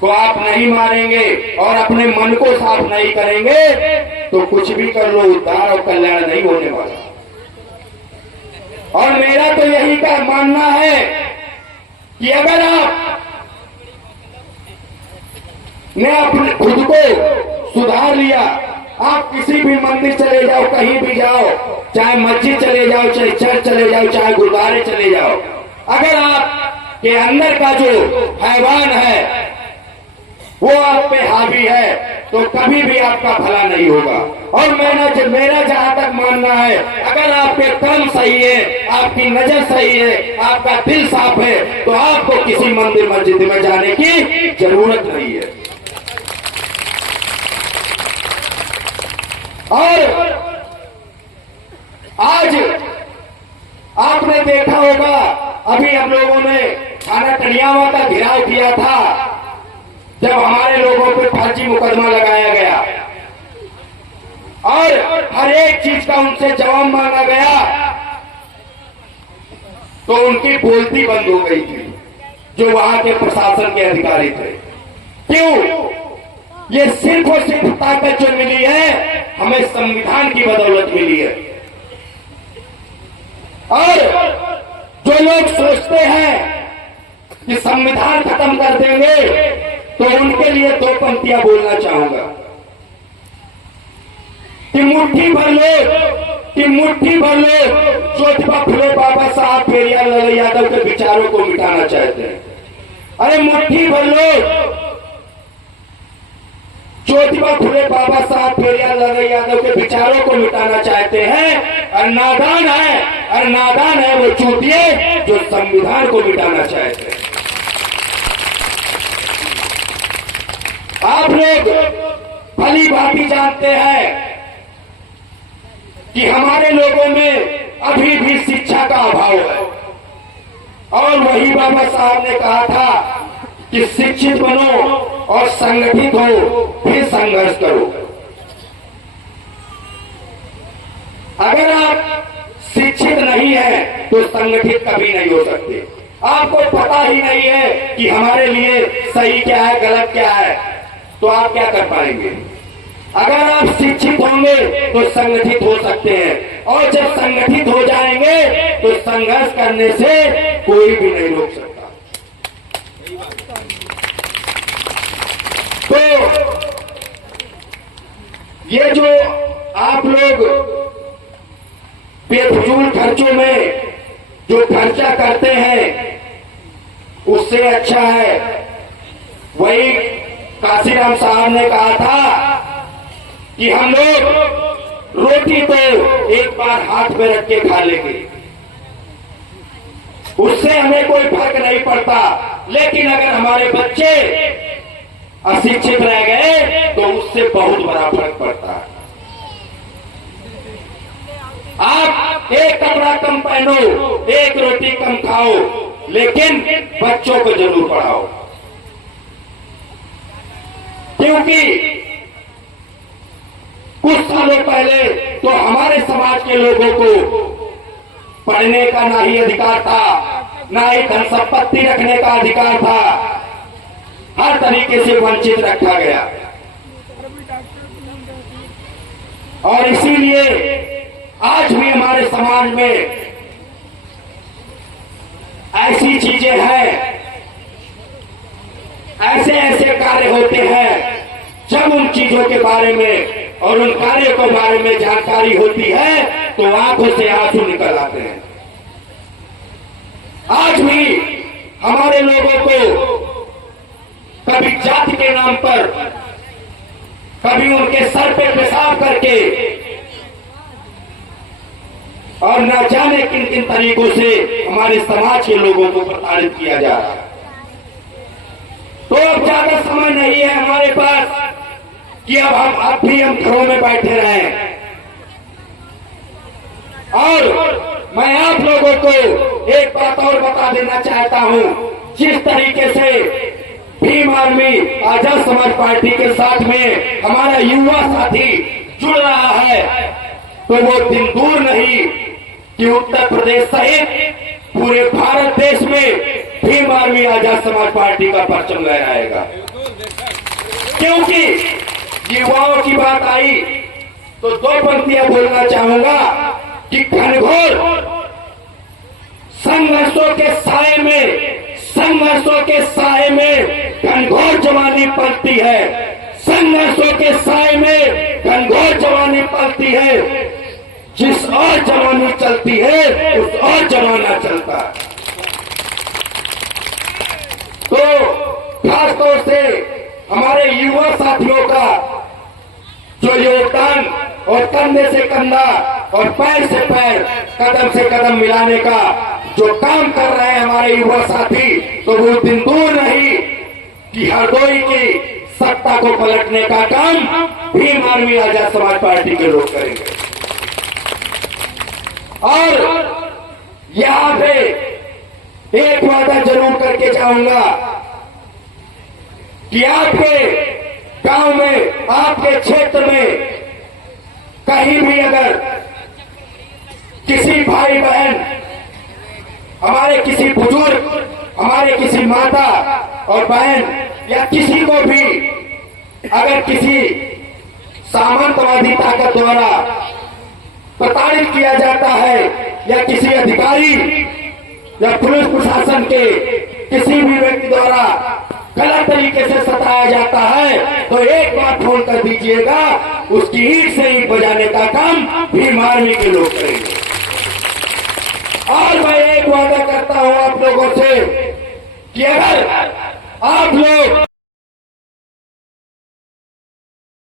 को आप नहीं मारेंगे और अपने मन को साफ नहीं करेंगे तो कुछ भी कर लो, उद्धार और कल्याण नहीं होने वाला। और मेरा तो यही का मानना है कि अगर आप ने अपने खुद को सुधार लिया, आप किसी भी मंदिर चले जाओ, कहीं भी जाओ, चाहे मस्जिद चले जाओ, चाहे चर्च चले जाओ, चाहे गुरुद्वारे चले जाओ, अगर आप के अंदर का जो हैवान है वो आप पे हावी है तो कभी भी आपका भला नहीं होगा। और मेरा जहां तक मानना है, अगर आपके कर्म सही है, आपकी नजर सही है, आपका दिल साफ है, तो आपको किसी मंदिर मस्जिद में जाने की जरूरत नहीं है। और आज आपने देखा होगा, अभी हम लोगों ने थाना टड़ियावा का घेराव किया था, जब हमारे लोगों पे फर्जी मुकदमा लगाया गया और हर एक चीज का उनसे जवाब मांगा गया, तो उनकी बोलती बंद हो गई थी जो वहां के प्रशासन के अधिकारी थे। क्यों? ये सिर्फ और सिर्फ ताकत जो मिली है हमें संविधान की बदौलत मिली है। और जो लोग सोचते हैं कि संविधान खत्म कर देंगे, तो उनके लिए दो पंक्तियां बोलना चाहूंगा कि मुट्ठी भर लोग ज्योतिबा फुले बाबा साहब पेरियार लाल यादव के विचारों को मिटाना चाहते हैं। अरे मुट्ठी भर लोग ज्योतिबा फुले बाबा साहब पेरियार लाल यादव के विचारों को मिटाना चाहते हैं, और नादान है वो चूतिए जो संविधान को मिटाना चाहते हैं। आप लोग भली भांति जानते हैं कि हमारे लोगों में अभी भी शिक्षा का अभाव है, और वही बाबा साहब ने कहा था कि शिक्षित बनो और संगठित हो, फिर संघर्ष करो। अगर आप शिक्षित नहीं है तो संगठित कभी नहीं हो सकते। आपको पता ही नहीं है कि हमारे लिए सही क्या है, गलत क्या है, तो आप क्या कर पाएंगे? अगर आप शिक्षित होंगे तो संगठित हो सकते हैं, और जब संगठित हो जाएंगे तो संघर्ष करने से कोई भी नहीं रोक सकता। तो ये जो आप लोग बेफजूल खर्चों में जो खर्चा करते हैं, उससे अच्छा है वही काशीराम साहब ने कहा था कि हम लोग रोटी तो एक बार हाथ में रख के खा लेंगे, उससे हमें कोई फर्क नहीं पड़ता, लेकिन अगर हमारे बच्चे अशिक्षित रह गए तो उससे बहुत बड़ा फर्क पड़ता है। आप एक कपड़ा कम पहनो, एक रोटी कम खाओ, लेकिन बच्चों को जरूर पढ़ाओ, क्योंकि कुछ सालों पहले तो हमारे समाज के लोगों को पढ़ने का ना ही अधिकार था, ना ही धन संपत्ति रखने का अधिकार था, हर तरीके से वंचित रखा गया। और इसीलिए आज भी हमारे समाज में ऐसी चीजें हैं, ऐसे कार्य होते हैं, जब उन चीजों के बारे में और उन कार्यों के बारे में जानकारी होती है तो आंखों से आंसू निकल आते हैं। आज भी हमारे लोगों को कभी जाति के नाम पर, कभी उनके सर पे पेशाब करके, और न जाने किन किन तरीकों से हमारे समाज के लोगों को प्रताड़ित किया जा रहा है। तो अब ज्यादा समय नहीं है हमारे पास कि अब भी हम घरों में बैठे रहें। और मैं आप लोगों को एक बात और बता देना चाहता हूं, जिस तरीके से भीम आर्मी आजाद समाज पार्टी के साथ में हमारा युवा साथी जुड़ रहा है, तो वो दिन दूर नहीं कि उत्तर प्रदेश सहित पूरे भारत देश में भीम आर्मी आजाद समाज पार्टी का परचम लहराएगा। क्योंकि युवाओं की बात आई तो दो पंक्तियां बोलना चाहूंगा कि घनघोर संघर्षों के साए में घनघोर जवानी पलती है। संघर्षों के साए में घनघोर जवानी पलती है। जिस और जवानी चलती है उस और जमाना चलता है। तो खासतौर से हमारे युवा साथियों का जो योगदान और कंधे से कंधा और पैर से पैर, कदम से कदम मिलाने का जो काम कर रहे हैं हमारे युवा साथी, तो वो दिन दूर नहीं कि हरदोई की सत्ता को पलटने का काम भीम आर्मी आजाद समाज पार्टी के लोग करेंगे। और यहां पे एक वादा जरूर करके जाऊंगा कि आपके गांव में, आपके क्षेत्र में कहीं भी अगर किसी भाई बहन, हमारे किसी बुजुर्ग, हमारे किसी माता और बहन या किसी को भी अगर किसी सामंतवादी ताकत द्वारा प्रताड़ित किया जाता है या किसी अधिकारी या पुलिस प्रशासन के किसी भी व्यक्ति द्वारा गलत तरीके से सताया जाता है, तो एक बार फोन कर दीजिएगा, उसकी ईंट से ईंट बजाने का काम भीम आर्मी के लोग करेंगे। और मैं एक वादा करता हूं आप लोगों से कि अगर आप लोग